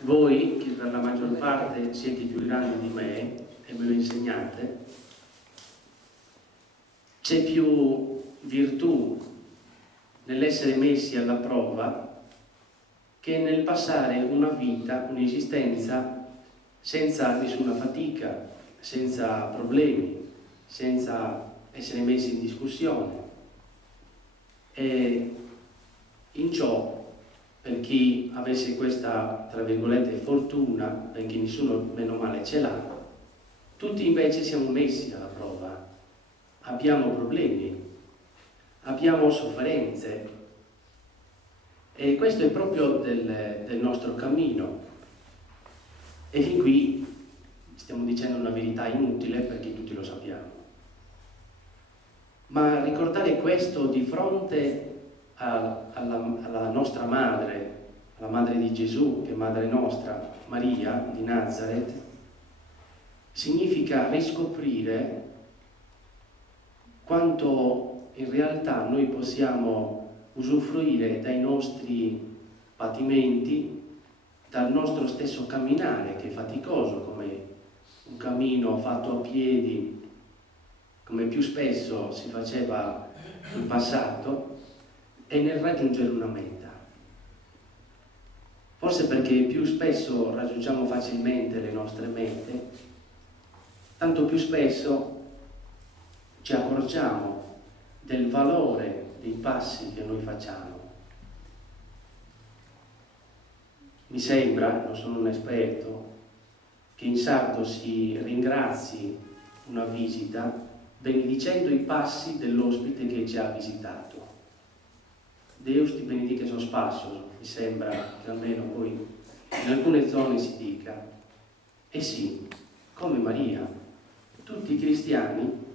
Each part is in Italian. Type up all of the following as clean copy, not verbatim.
Voi, che per la maggior parte siete più grandi di me e me lo insegnate, c'è più virtù nell'essere messi alla prova che nel passare una vita, un'esistenza senza nessuna fatica, senza problemi, senza essere messi in discussione. E in ciò, per chi avesse questa, tra virgolette, fortuna, perché nessuno meno male ce l'ha, tutti invece siamo messi alla prova. Abbiamo problemi, abbiamo sofferenze, e questo è proprio del nostro cammino. E fin qui stiamo dicendo una verità inutile, perché tutti lo sappiamo. Ma ricordare questo di fronte alla nostra madre, alla madre di Gesù, che è madre nostra, Maria di Nazareth, significa riscoprire quanto in realtà noi possiamo usufruire dai nostri patimenti, dal nostro stesso camminare, che è faticoso, come un cammino fatto a piedi, come più spesso si faceva in passato, e nel raggiungere una meta. Forse perché più spesso raggiungiamo facilmente le nostre mete, tanto più spesso ci accorgiamo del valore dei passi che noi facciamo. Mi sembra, non sono un esperto, che in sardo si ringrazi una visita benedicendo i passi dell'ospite che ci ha visitato. Deus ti benedica sos passos, mi sembra che almeno poi in alcune zone si dica. E sì, come Maria, tutti i cristiani,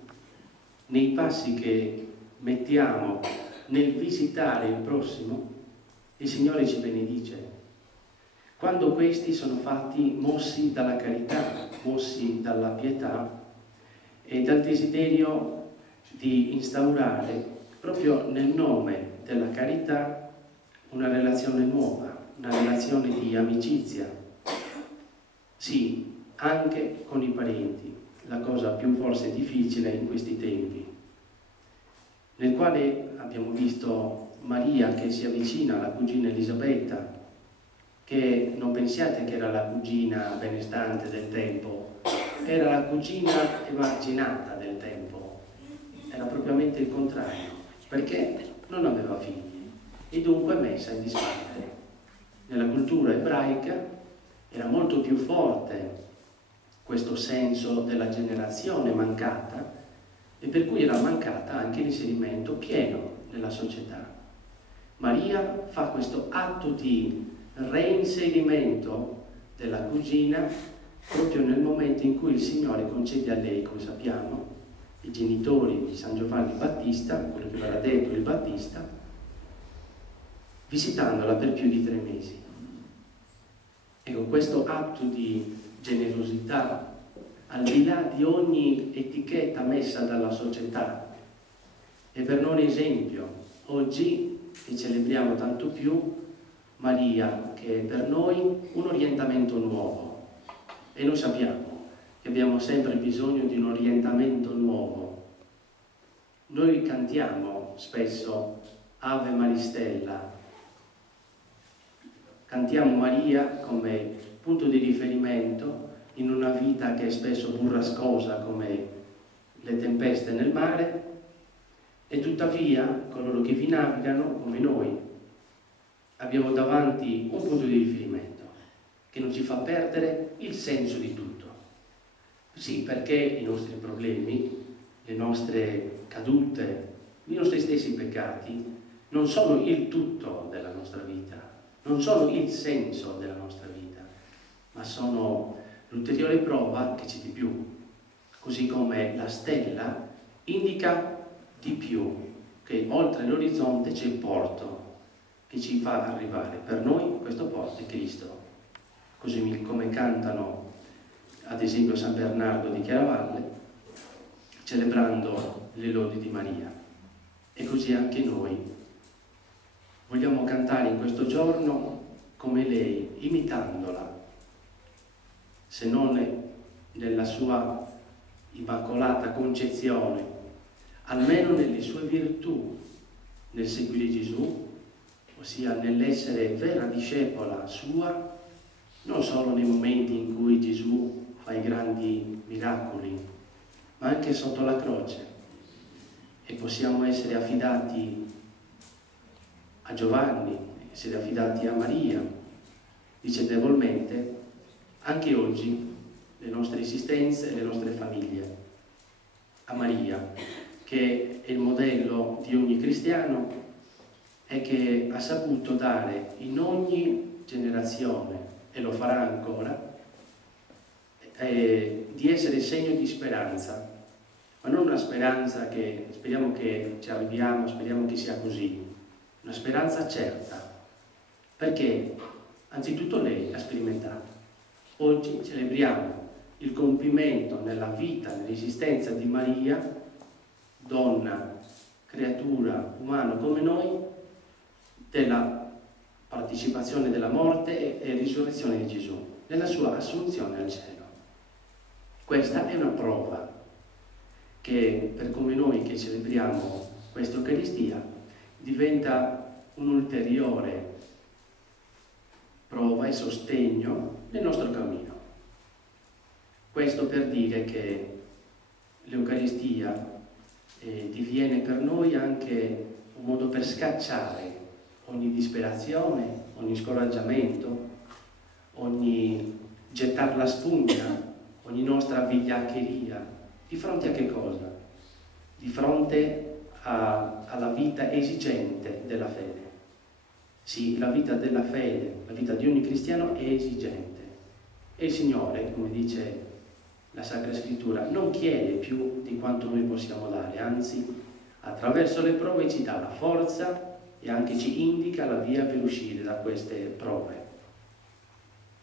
nei passi che mettiamo nel visitare il prossimo, il Signore ci benedice. Quando questi sono fatti mossi dalla carità, mossi dalla pietà e dal desiderio di instaurare proprio nel nome della carità una relazione nuova, una relazione di amicizia. Sì, anche con i parenti, la cosa più forse difficile in questi tempi, nel quale abbiamo visto Maria che si avvicina alla cugina Elisabetta, che non pensiate che era la cugina benestante del tempo, era la cugina emarginata del tempo, era propriamente il contrario, perché non aveva figli e dunque messa in disparte. Nella cultura ebraica era molto più forte questo senso della generazione mancata, e per cui era mancata anche l'inserimento pieno nella società. Maria fa questo atto di reinserimento della cugina proprio nel momento in cui il Signore concede a lei, come sappiamo, i genitori di San Giovanni Battista, quello che verrà detto il Battista, visitandola per più di 3 mesi. Ecco, questo atto di generosità, al di là di ogni etichetta messa dalla società, è per noi esempio. Oggi, che celebriamo tanto più Maria, che è per noi un orientamento nuovo, e noi sappiamo che abbiamo sempre bisogno di un orientamento nuovo. Noi cantiamo spesso Ave Maristella, cantiamo Maria come punto di riferimento in una vita che è spesso burrascosa come le tempeste nel mare, e tuttavia coloro che vi navigano come noi abbiamo davanti un punto di riferimento che non ci fa perdere il senso di tutto. Sì, perché i nostri problemi, le nostre cadute, i nostri stessi peccati non sono il tutto della nostra vita, non sono il senso della nostra vita, ma sono l'ulteriore prova che c'è di più, così come la stella indica di più, che oltre l'orizzonte c'è il porto che ci fa arrivare. Per noi questo porto è Cristo, così come cantano ad esempio San Bernardo di Chiaravalle, celebrando le lodi di Maria. E così anche noi vogliamo cantare in questo giorno come lei, imitandola, se non nella sua immacolata concezione, almeno nelle sue virtù, nel seguire Gesù, ossia nell'essere vera discepola sua, non solo nei momenti in cui Gesù fa i grandi miracoli, ma anche sotto la croce. E possiamo essere affidati a Giovanni, essere affidati a Maria, vicendevolmente, anche oggi, le nostre esistenze, le nostre famiglie. A Maria, che è il modello di ogni cristiano e che ha saputo dare in ogni generazione, e lo farà ancora, di essere segno di speranza, ma non una speranza che speriamo che ci arriviamo, speriamo che sia così, una speranza certa, perché anzitutto lei ha sperimentato. Oggi celebriamo il compimento nella vita, nell'esistenza di Maria, donna, creatura, umano come noi, della partecipazione della morte e risurrezione di Gesù, nella sua assunzione al cielo. Questa è una prova che, per come noi che celebriamo questa Eucaristia, diventa un'ulteriore prova e sostegno nel nostro cammino. Questo per dire che l'Eucaristia diviene per noi anche un modo per scacciare ogni disperazione, ogni scoraggiamento, ogni gettare la spugna, ogni nostra vigliaccheria. Di fronte a che cosa? Di fronte alla vita esigente della fede. Sì, la vita della fede, la vita di ogni cristiano è esigente. E il Signore, come dice la Sacra Scrittura, non chiede più di quanto noi possiamo dare, anzi, attraverso le prove ci dà la forza e anche ci indica la via per uscire da queste prove.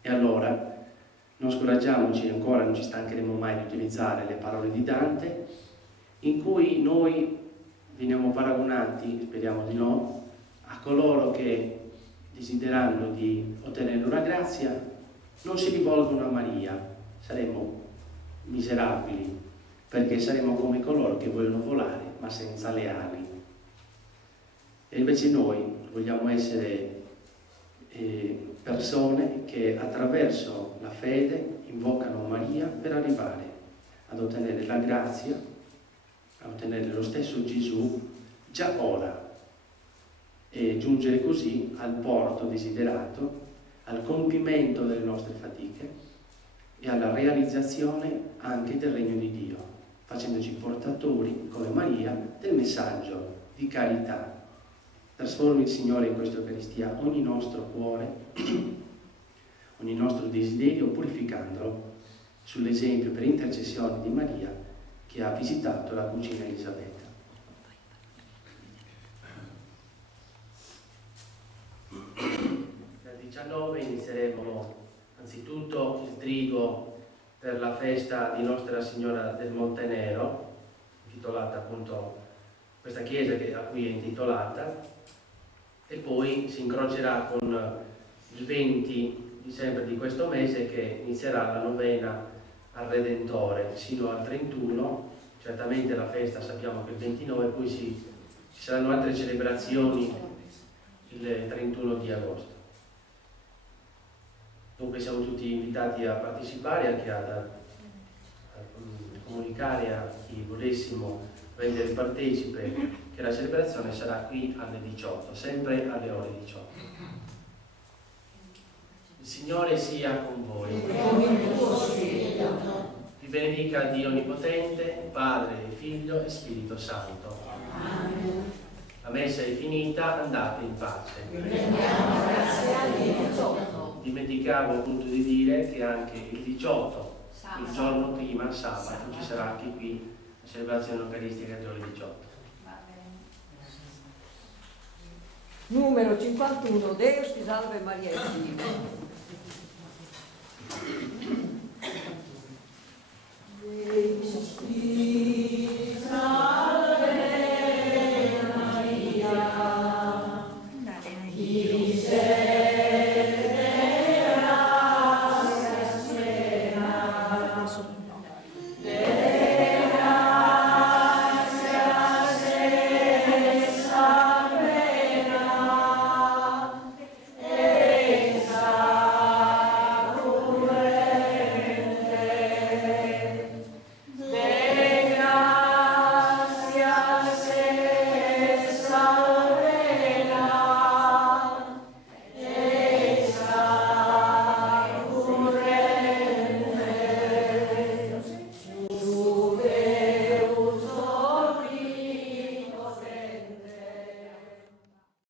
E allora non scoraggiamoci ancora, non ci stancheremo mai di utilizzare le parole di Dante, in cui noi veniamo paragonati, speriamo di no, a coloro che, desiderando di ottenere una grazia, non si rivolgono a Maria. Saremmo miserabili, perché saremo come coloro che vogliono volare ma senza le ali. E invece noi vogliamo essere persone che attraverso la fede invocano Maria per arrivare ad ottenere la grazia, a ottenere lo stesso Gesù già ora, e giungere così al porto desiderato, al compimento delle nostre fatiche e alla realizzazione anche del regno di Dio, facendoci portatori, come Maria, del messaggio di carità. Trasformi il Signore in questa Eucaristia ogni nostro cuore, ogni nostro desiderio, purificandolo sull'esempio per intercessione di Maria che ha visitato la cugina Elisabetta. Dal 19 inizieremo anzitutto il triduo per la festa di Nostra Signora del Montenero, intitolata appunto questa chiesa a cui è intitolata, e poi si incrocerà con il 20 di sempre di questo mese, che inizierà la novena al Redentore sino al 31. Certamente la festa sappiamo che il 29, poi ci saranno altre celebrazioni il 31 di agosto. Dunque siamo tutti invitati a partecipare, anche a comunicare a chi volessimo rendere partecipe che la celebrazione sarà qui alle 18, sempre alle ore 18. Il Signore sia con voi. Vi benedica Dio Onnipotente, Padre, Figlio e Spirito Santo. Amen. La messa è finita, andate in pace. Rendiamo grazie a Dio. dimenticavo appunto di dire che anche il 18, il giorno prima, sabato, ci sarà anche qui la celebrazione eucaristica alle ore 18. Numero 51, Deus ti salve Maria Deus ti